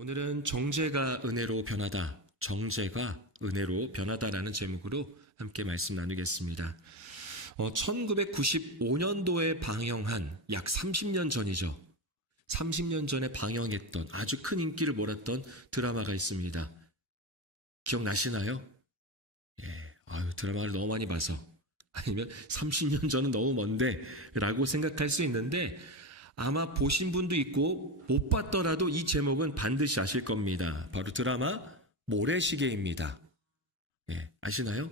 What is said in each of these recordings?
오늘은 정죄가 은혜로 변하다, 정죄가 은혜로 변하다라는 제목으로 함께 말씀 나누겠습니다. 1995년도에 방영한 약 30년 전이죠. 30년 전에 방영했던 아주 큰 인기를 몰았던 드라마가 있습니다. 기억나시나요? 드라마를 너무 많이 봐서 아니면 30년 전은 너무 먼데 라고 생각할 수 있는데 아마 보신 분도 있고 못 봤더라도 이 제목은 반드시 아실 겁니다. 바로 드라마 모래시계입니다. 아시나요?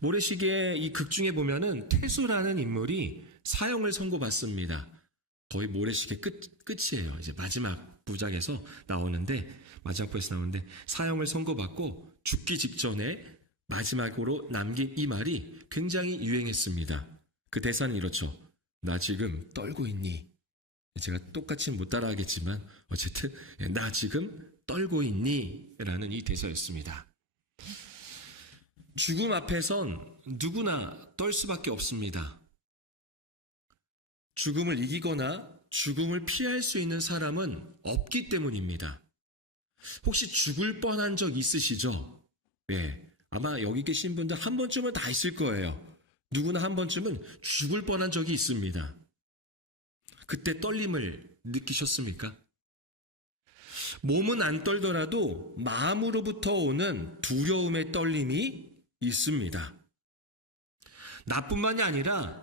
모래시계 이 극 중에 보면은 태수라는 인물이 사형을 선고받습니다. 거의 모래시계 끝이에요. 이제 마지막 부작에서 나오는데, 사형을 선고받고 죽기 직전에 마지막으로 남긴 이 말이 굉장히 유행했습니다. 그 대사는 이렇죠. 나 지금 떨고 있니? 제가 똑같이 못 따라하겠지만 어쨌든 나 지금 떨고 있니? 라는 이 대사였습니다. 죽음 앞에선 누구나 떨 수밖에 없습니다. 죽음을 이기거나 죽음을 피할 수 있는 사람은 없기 때문입니다. 혹시 죽을 뻔한 적 있으시죠? 아마 여기 계신 분들 한 번쯤은 다 있을 거예요. 누구나 한 번쯤은 죽을 뻔한 적이 있습니다. 그때 떨림을 느끼셨습니까? 몸은 안 떨더라도 마음으로부터 오는 두려움의 떨림이 있습니다. 나뿐만이 아니라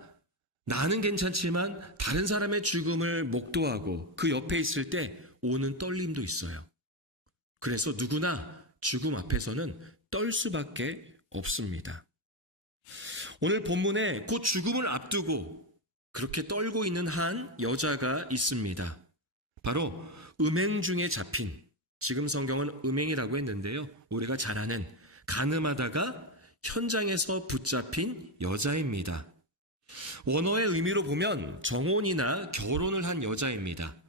나는 괜찮지만 다른 사람의 죽음을 목도하고 그 옆에 있을 때 오는 떨림도 있어요. 그래서 누구나 죽음 앞에서는 떨 수밖에 없습니다. 오늘 본문에 곧 죽음을 앞두고 그렇게 떨고 있는 한 여자가 있습니다. 바로 음행 중에 잡힌, 지금 성경은 음행이라고 했는데요. 우리가 잘 아는 간음하다가 현장에서 붙잡힌 여자입니다. 원어의 의미로 보면 정혼이나 결혼을 한 여자입니다.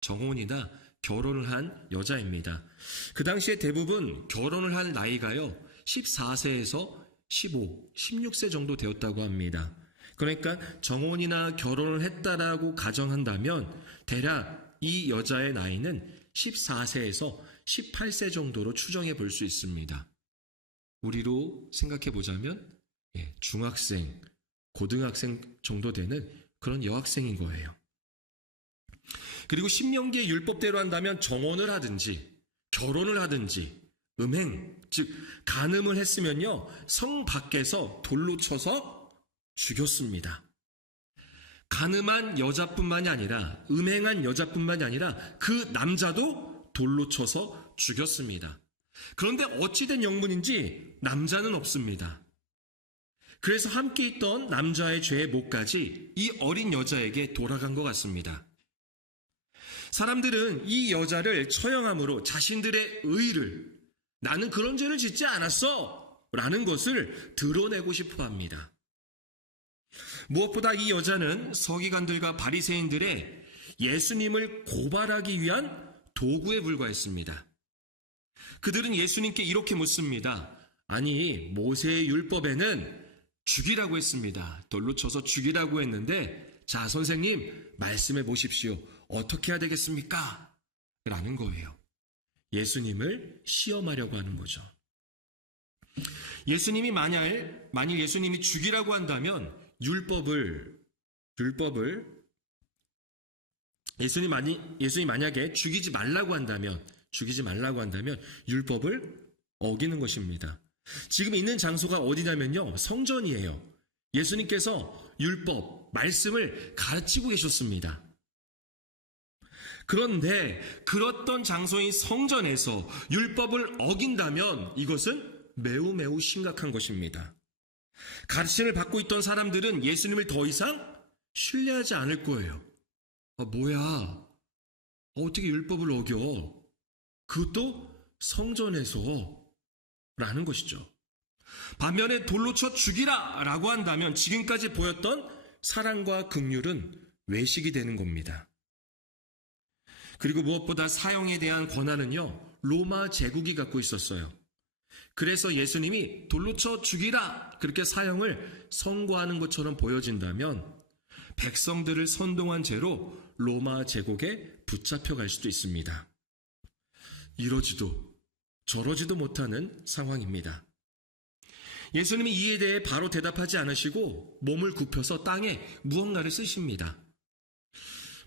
정혼이나 결혼을 한 여자입니다. 그 당시에 대부분 결혼을 할 나이가요, 14세에서 15, 16세 정도 되었다고 합니다. 그러니까 정혼이나 결혼을 했다라고 가정한다면 대략 이 여자의 나이는 14세에서 18세 정도로 추정해 볼 수 있습니다. 우리로 생각해 보자면 중학생, 고등학생 정도 되는 그런 여학생인 거예요. 그리고 신명기의 율법대로 한다면 정혼을 하든지 결혼을 하든지 음행, 즉 간음을 했으면요, 성 밖에서 돌로 쳐서 죽였습니다. 간음한 여자뿐만이 아니라 음행한 여자뿐만이 아니라 그 남자도 돌로 쳐서 죽였습니다. 그런데 어찌된 영문인지 남자는 없습니다. 그래서 함께 있던 남자의 죄의 몫까지 이 어린 여자에게 돌아간 것 같습니다. 사람들은 이 여자를 처형함으로 자신들의 의의를, 나는 그런 죄를 짓지 않았어 라는 것을 드러내고 싶어 합니다. 무엇보다 이 여자는 서기관들과 바리새인들의 예수님을 고발하기 위한 도구에 불과했습니다. 그들은 예수님께 이렇게 묻습니다. 아니, 모세의 율법에는 죽이라고 했습니다. 돌로 쳐서 죽이라고 했는데, 자, 선생님 말씀해 보십시오. 어떻게 해야 되겠습니까? 라는 거예요. 예수님을 시험하려고 하는 거죠. 예수님이 만일 예수님이 죽이라고 한다면 예수님이 만약에 죽이지 말라고 한다면 율법을 어기는 것입니다. 지금 있는 장소가 어디냐면요, 성전이에요. 예수님께서 율법, 말씀을 가르치고 계셨습니다. 그런데 그렇던 장소인 성전에서 율법을 어긴다면 이것은 매우 심각한 것입니다. 가르침을 받고 있던 사람들은 예수님을 더 이상 신뢰하지 않을 거예요. 뭐야? 어떻게 율법을 어겨? 그것도 성전에서 라는 것이죠. 반면에 돌로 쳐 죽이라 라고 한다면 지금까지 보였던 사랑과 긍휼은 외식이 되는 겁니다. 그리고 무엇보다 사형에 대한 권한은요, 로마 제국이 갖고 있었어요. 그래서 예수님이 돌로 쳐 죽이라 그렇게 사형을 선고하는 것처럼 보여진다면 백성들을 선동한 죄로 로마 제국에 붙잡혀 갈 수도 있습니다. 이러지도 저러지도 못하는 상황입니다. 예수님이 이에 대해 바로 대답하지 않으시고 몸을 굽혀서 땅에 무언가를 쓰십니다.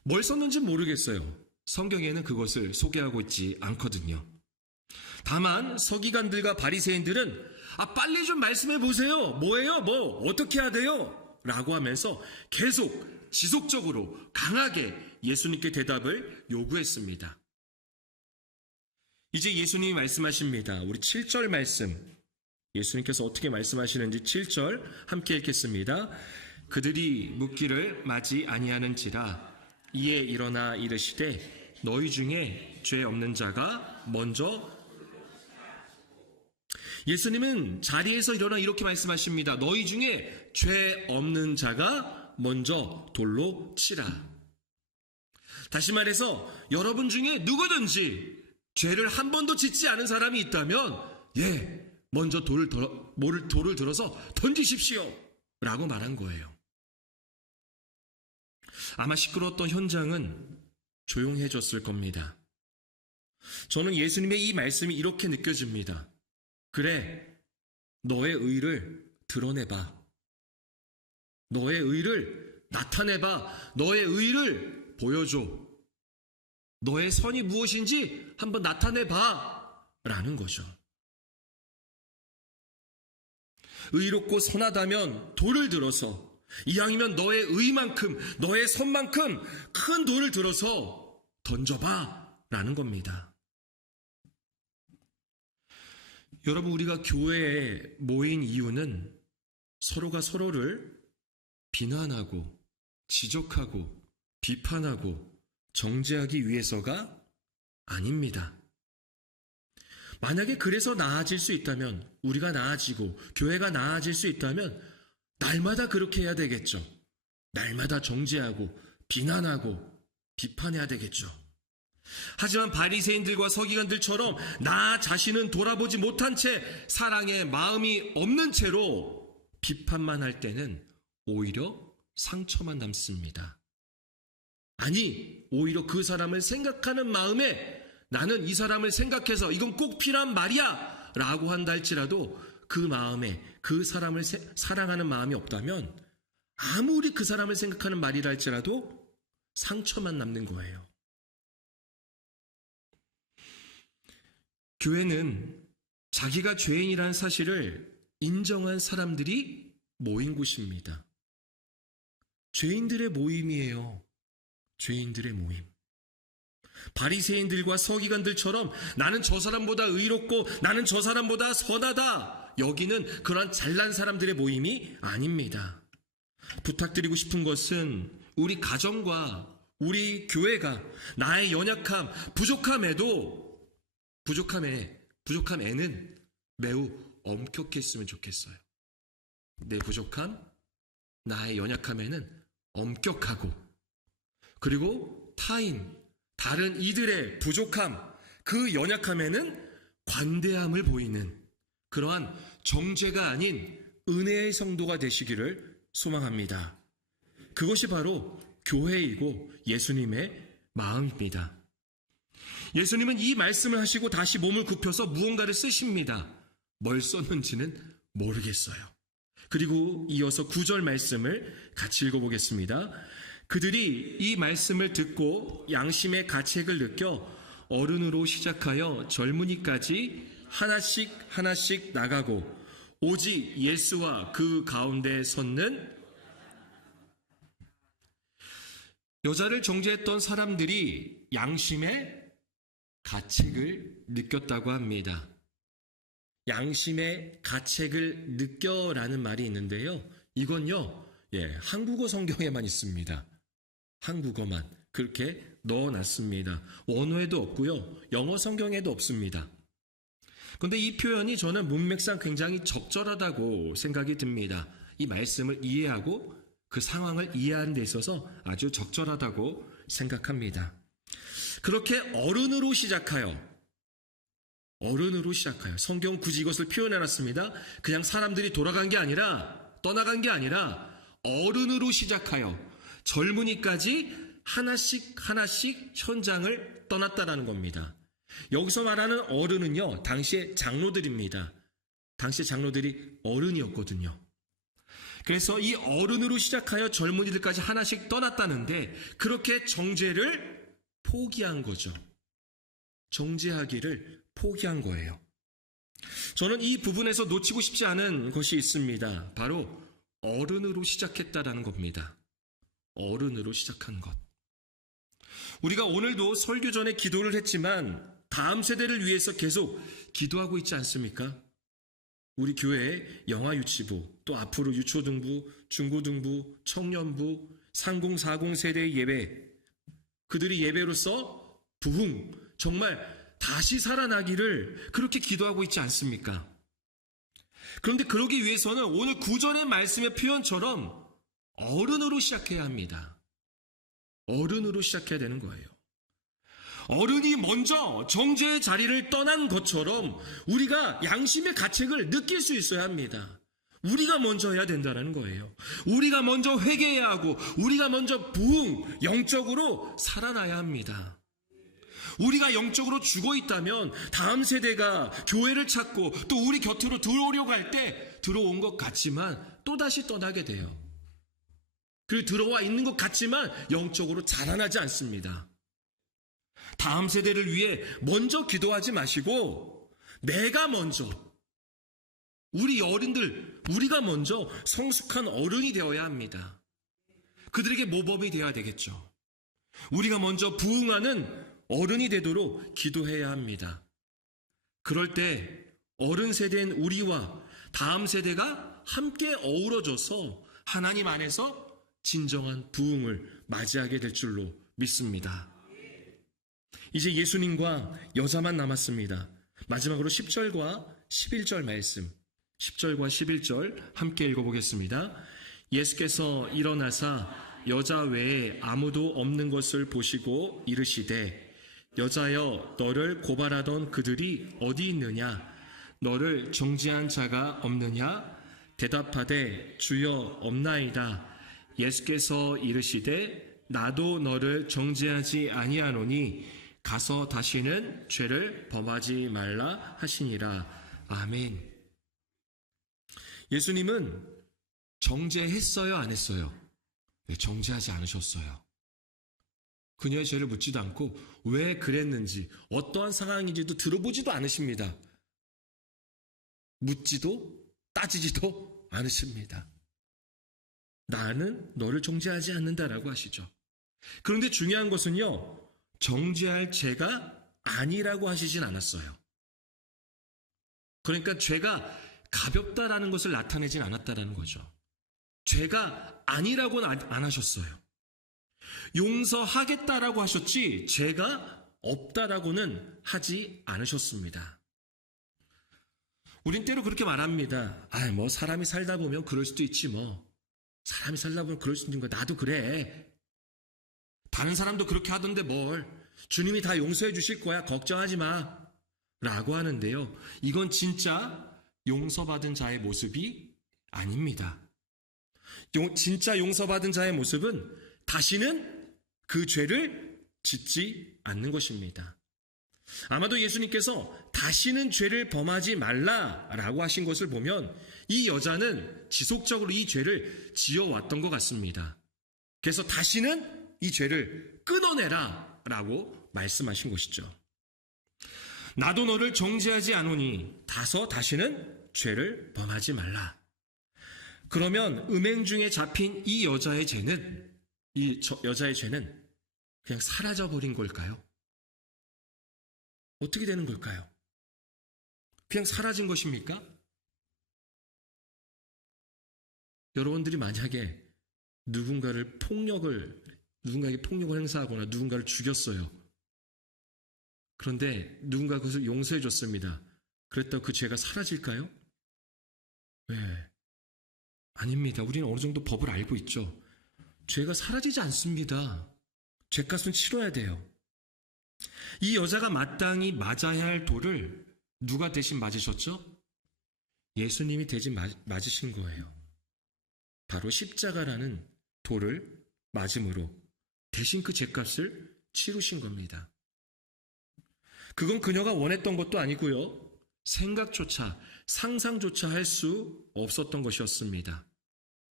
뭘 썼는지 모르겠어요. 성경에는 그것을 소개하고 있지 않거든요. 다만 서기관들과 바리새인들은 빨리 좀 말씀해 보세요. 뭐예요? 뭐 어떻게 해야 돼요? 라고 하면서 계속 지속적으로 강하게 예수님께 대답을 요구했습니다. 이제 예수님이 말씀하십니다. 우리 7절 말씀, 예수님께서 어떻게 말씀하시는지 7절 함께 읽겠습니다. 그들이 묻기를 마지 아니하는지라 이에 일어나 이르시되 너희 중에 죄 없는 자가 먼저. 예수님은 자리에서 일어나 이렇게 말씀하십니다. 너희 중에 죄 없는 자가 먼저 돌로 치라. 다시 말해서 여러분 중에 누구든지 죄를 한 번도 짓지 않은 사람이 있다면 먼저 돌을 들어서 던지십시오 라고 말한 거예요. 아마 시끄러웠던 현장은 조용해졌을 겁니다. 저는 예수님의 이 말씀이 이렇게 느껴집니다. 그래, 너의 의를 드러내봐. 너의 의를 나타내봐. 너의 의를 보여줘. 너의 선이 무엇인지 한번 나타내봐 라는 거죠. 의롭고 선하다면 돌을 들어서, 이왕이면 너의 의만큼, 너의 선만큼 큰 돌을 들어서 던져봐 라는 겁니다. 여러분, 우리가 교회에 모인 이유는 서로가 서로를 비난하고 지적하고 비판하고 정죄하기 위해서가 아닙니다. 만약에 그래서 나아질 수 있다면, 우리가 나아지고 교회가 나아질 수 있다면 날마다 그렇게 해야 되겠죠. 날마다 정죄하고 비난하고 비판해야 되겠죠. 하지만 바리새인들과 서기관들처럼 나 자신은 돌아보지 못한 채 사랑의 마음이 없는 채로 비판만 할 때는 오히려 상처만 남습니다. 아니, 오히려 그 사람을 생각하는 마음에 나는 이 사람을 생각해서 이건 꼭 필요한 말이야 라고 한다 할지라도 그 마음에 그 사람을 사랑하는 마음이 없다면 아무리 그 사람을 생각하는 말이라 할지라도 상처만 남는 거예요. 교회는 자기가 죄인이라는 사실을 인정한 사람들이 모인 곳입니다. 죄인들의 모임이에요. 죄인들의 모임. 바리새인들과 서기관들처럼 나는 저 사람보다 의롭고 나는 저 사람보다 선하다 여기는 그런 잘난 사람들의 모임이 아닙니다. 부탁드리고 싶은 것은 우리 가정과 우리 교회가 나의 연약함, 부족함에는 매우 엄격했으면 좋겠어요. 내 부족함, 나의 연약함에는 엄격하고, 그리고 다른 이들의 부족함, 그 연약함에는 관대함을 보이는 그러한 정죄가 아닌 은혜의 성도가 되시기를 소망합니다. 그것이 바로 교회이고 예수님의 마음입니다. 예수님은 이 말씀을 하시고 다시 몸을 굽혀서 무언가를 쓰십니다. 뭘 썼는지는 모르겠어요. 그리고 이어서 9절 말씀을 같이 읽어보겠습니다. 그들이 이 말씀을 듣고 양심의 가책을 느껴 어른으로 시작하여 젊은이까지 하나씩 나가고 오직 예수와 그 가운데 섰는 여자를 정죄했던 사람들이 양심의 가책을 느꼈다고 합니다. 양심의 가책을 느껴라는 말이 있는데요. 이건요, 한국어 성경에만 있습니다. 한국어만 그렇게 넣어놨습니다. 원어에도 없고요. 영어 성경에도 없습니다. 그런데 이 표현이 저는 문맥상 굉장히 적절하다고 생각이 듭니다. 이 말씀을 이해하고 그 상황을 이해하는 데 있어서 아주 적절하다고 생각합니다. 그렇게 어른으로 시작하여 성경 굳이 이것을 표현해놨습니다. 그냥 사람들이 떠나간 게 아니라 어른으로 시작하여 젊은이까지 하나씩 현장을 떠났다라는 겁니다. 여기서 말하는 어른은요, 당시의 장로들입니다. 당시의 장로들이 어른이었거든요. 그래서 이 어른으로 시작하여 젊은이들까지 하나씩 떠났다는데 그렇게 정죄를 포기한 거죠. 정죄하기를 포기한 거예요. 저는 이 부분에서 놓치고 싶지 않은 것이 있습니다. 바로 어른으로 시작했다라는 겁니다. 어른으로 시작한 것. 우리가 오늘도 설교 전에 기도를 했지만 다음 세대를 위해서 계속 기도하고 있지 않습니까? 우리 교회의 영아유치부, 또 앞으로 유초등부, 중고등부, 청년부, 3040 세대의 예배, 그들이 예배로서 부흥, 정말 다시 살아나기를 그렇게 기도하고 있지 않습니까? 그런데 그러기 위해서는 오늘 구절의 말씀의 표현처럼 어른으로 시작해야 합니다. 어른으로 시작해야 되는 거예요. 어른이 먼저 정죄의 자리를 떠난 것처럼 우리가 양심의 가책을 느낄 수 있어야 합니다. 우리가 먼저 해야 된다는 거예요. 우리가 먼저 회개해야 하고 우리가 먼저 부흥, 영적으로 살아나야 합니다. 우리가 영적으로 죽어 있다면 다음 세대가 교회를 찾고 또 우리 곁으로 들어오려고 할 때 들어온 것 같지만 또다시 떠나게 돼요. 그리고 들어와 있는 것 같지만 영적으로 자라나지 않습니다. 다음 세대를 위해 먼저 기도하지 마시고 내가 먼저, 우리 어른들, 우리가 먼저 성숙한 어른이 되어야 합니다. 그들에게 모범이 되어야 되겠죠. 우리가 먼저 부흥하는 어른이 되도록 기도해야 합니다. 그럴 때 어른 세대인 우리와 다음 세대가 함께 어우러져서 하나님 안에서 진정한 부흥을 맞이하게 될 줄로 믿습니다. 이제 예수님과 여자만 남았습니다. 마지막으로 10절과 11절 말씀, 10절과 11절 함께 읽어보겠습니다. 예수께서 일어나사 여자 외에 아무도 없는 것을 보시고 이르시되 여자여 너를 고발하던 그들이 어디 있느냐? 너를 정죄한 자가 없느냐? 대답하되 주여 없나이다. 예수께서 이르시되 나도 너를 정죄하지 아니하노니 가서 다시는 죄를 범하지 말라 하시니라. 아멘. 예수님은 정죄했어요, 안 했어요? 네, 정죄하지 않으셨어요. 그녀의 죄를 묻지도 않고 왜 그랬는지 어떠한 상황인지도 들어보지도 않으십니다. 묻지도 따지지도 않으십니다. 나는 너를 정죄하지 않는다라고 하시죠. 그런데 중요한 것은요, 정죄할 죄가 아니라고 하시진 않았어요. 그러니까 죄가 가볍다라는 것을 나타내진 않았다라는 거죠. 죄가 아니라고는 안 하셨어요. 용서하겠다라고 하셨지 죄가 없다라고는 하지 않으셨습니다. 우린 때로 그렇게 말합니다. 뭐 사람이 살다 보면 그럴 수도 있지 뭐. 사람이 살다 보면 그럴 수도 있는 거야. 나도 그래. 다른 사람도 그렇게 하던데 뭘. 주님이 다 용서해 주실 거야. 걱정하지 마. 라고 하는데요. 이건 진짜 용서받은 자의 모습이 아닙니다. 진짜 용서받은 자의 모습은 다시는 그 죄를 짓지 않는 것입니다. 아마도 예수님께서 다시는 죄를 범하지 말라라고 하신 것을 보면 이 여자는 지속적으로 이 죄를 지어왔던 것 같습니다. 그래서 다시는 이 죄를 끊어내라 라고 말씀하신 것이죠. 나도 너를 정죄하지 않으니 다시는 죄를 범하지 말라. 그러면 음행 중에 잡힌 이 여자의 죄는 그냥 사라져버린 걸까요? 어떻게 되는 걸까요? 그냥 사라진 것입니까? 여러분들이 만약에 누군가에게 폭력을 행사하거나 누군가를 죽였어요. 그런데 누군가 그것을 용서해 줬습니다. 그랬다고 그 죄가 사라질까요? 네. 아닙니다. 우리는 어느 정도 법을 알고 있죠. 죄가 사라지지 않습니다. 죄값은 치러야 돼요. 이 여자가 마땅히 맞아야 할 돌을 누가 대신 맞으셨죠? 예수님이 대신 맞으신 거예요. 바로 십자가라는 돌을 맞음으로 대신 그 죄값을 치르신 겁니다. 그건 그녀가 원했던 것도 아니고요. 생각조차, 상상조차 할 수 없었던 것이었습니다.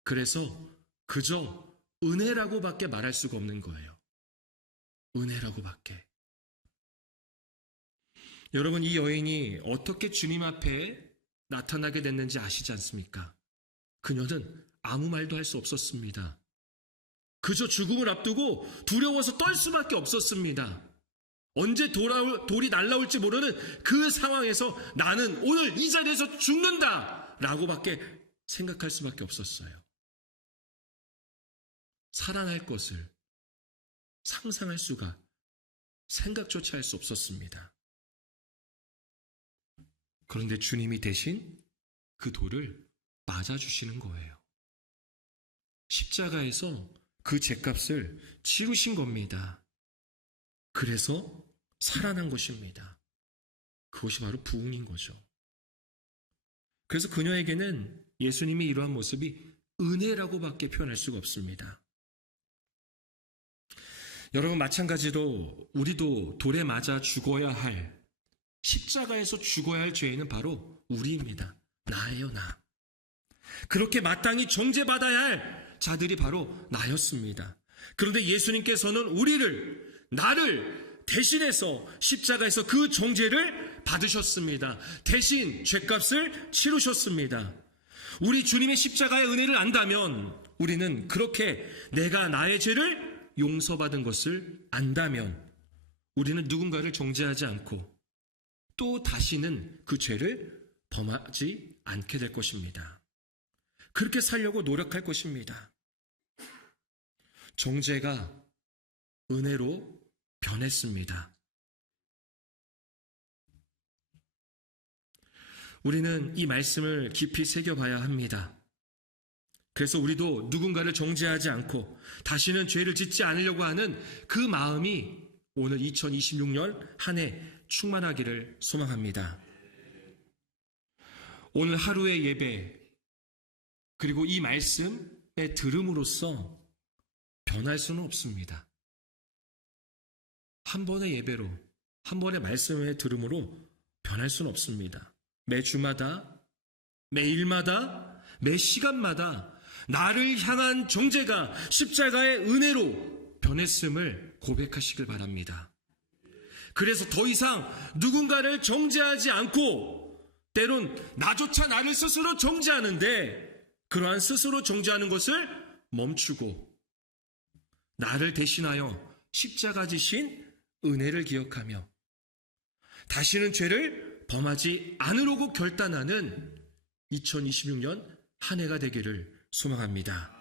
그래서 그저 은혜라고밖에 말할 수가 없는 거예요. 은혜라고밖에. 여러분, 이 여인이 어떻게 주님 앞에 나타나게 됐는지 아시지 않습니까? 그녀는 아무 말도 할 수 없었습니다. 그저 죽음을 앞두고 두려워서 떨 수밖에 없었습니다. 언제 돌이 날라올지 모르는 그 상황에서 나는 오늘 이 자리에서 죽는다! 라고밖에 생각할 수밖에 없었어요. 살아날 것을 상상할 수가, 생각조차 할 수 없었습니다. 그런데 주님이 대신 그 돌을 맞아주시는 거예요. 십자가에서 그 죗값을 치르신 겁니다. 그래서 살아난 것입니다. 그것이 바로 부흥인 거죠. 그래서 그녀에게는 예수님이 이러한 모습이 은혜라고밖에 표현할 수가 없습니다. 여러분, 마찬가지로 우리도 돌에 맞아 죽어야 할, 십자가에서 죽어야 할 죄인은 바로 우리입니다. 나예요, 나. 그렇게 마땅히 정죄받아야 할 자들이 바로 나였습니다. 그런데 예수님께서는 나를 대신해서 십자가에서 그 정죄를 받으셨습니다. 대신 죗값을 치르셨습니다. 우리 주님의 십자가의 은혜를 안다면, 우리는 그렇게 내가 나의 죄를 용서받은 것을 안다면, 우리는 누군가를 정죄하지 않고 또 다시는 그 죄를 범하지 않게 될 것입니다. 그렇게 살려고 노력할 것입니다. 정죄가 은혜로 변했습니다. 우리는 이 말씀을 깊이 새겨봐야 합니다. 그래서 우리도 누군가를 정죄하지 않고 다시는 죄를 짓지 않으려고 하는 그 마음이 오늘 2026년 한 해 충만하기를 소망합니다. 오늘 하루의 예배, 그리고 이 말씀에 들음으로써 변할 수는 없습니다. 한 번의 예배로, 한 번의 말씀에 들음으로 변할 수는 없습니다. 매 주마다, 매일마다, 매 시간마다 나를 향한 정죄가 십자가의 은혜로 변했음을 고백하시길 바랍니다. 그래서 더 이상 누군가를 정죄하지 않고, 때론 나조차 나를 스스로 정죄하는데 그러한 스스로 정죄하는 것을 멈추고 나를 대신하여 십자가 지신 은혜를 기억하며 다시는 죄를 범하지 않으려고 결단하는 2026년 한 해가 되기를 소망합니다.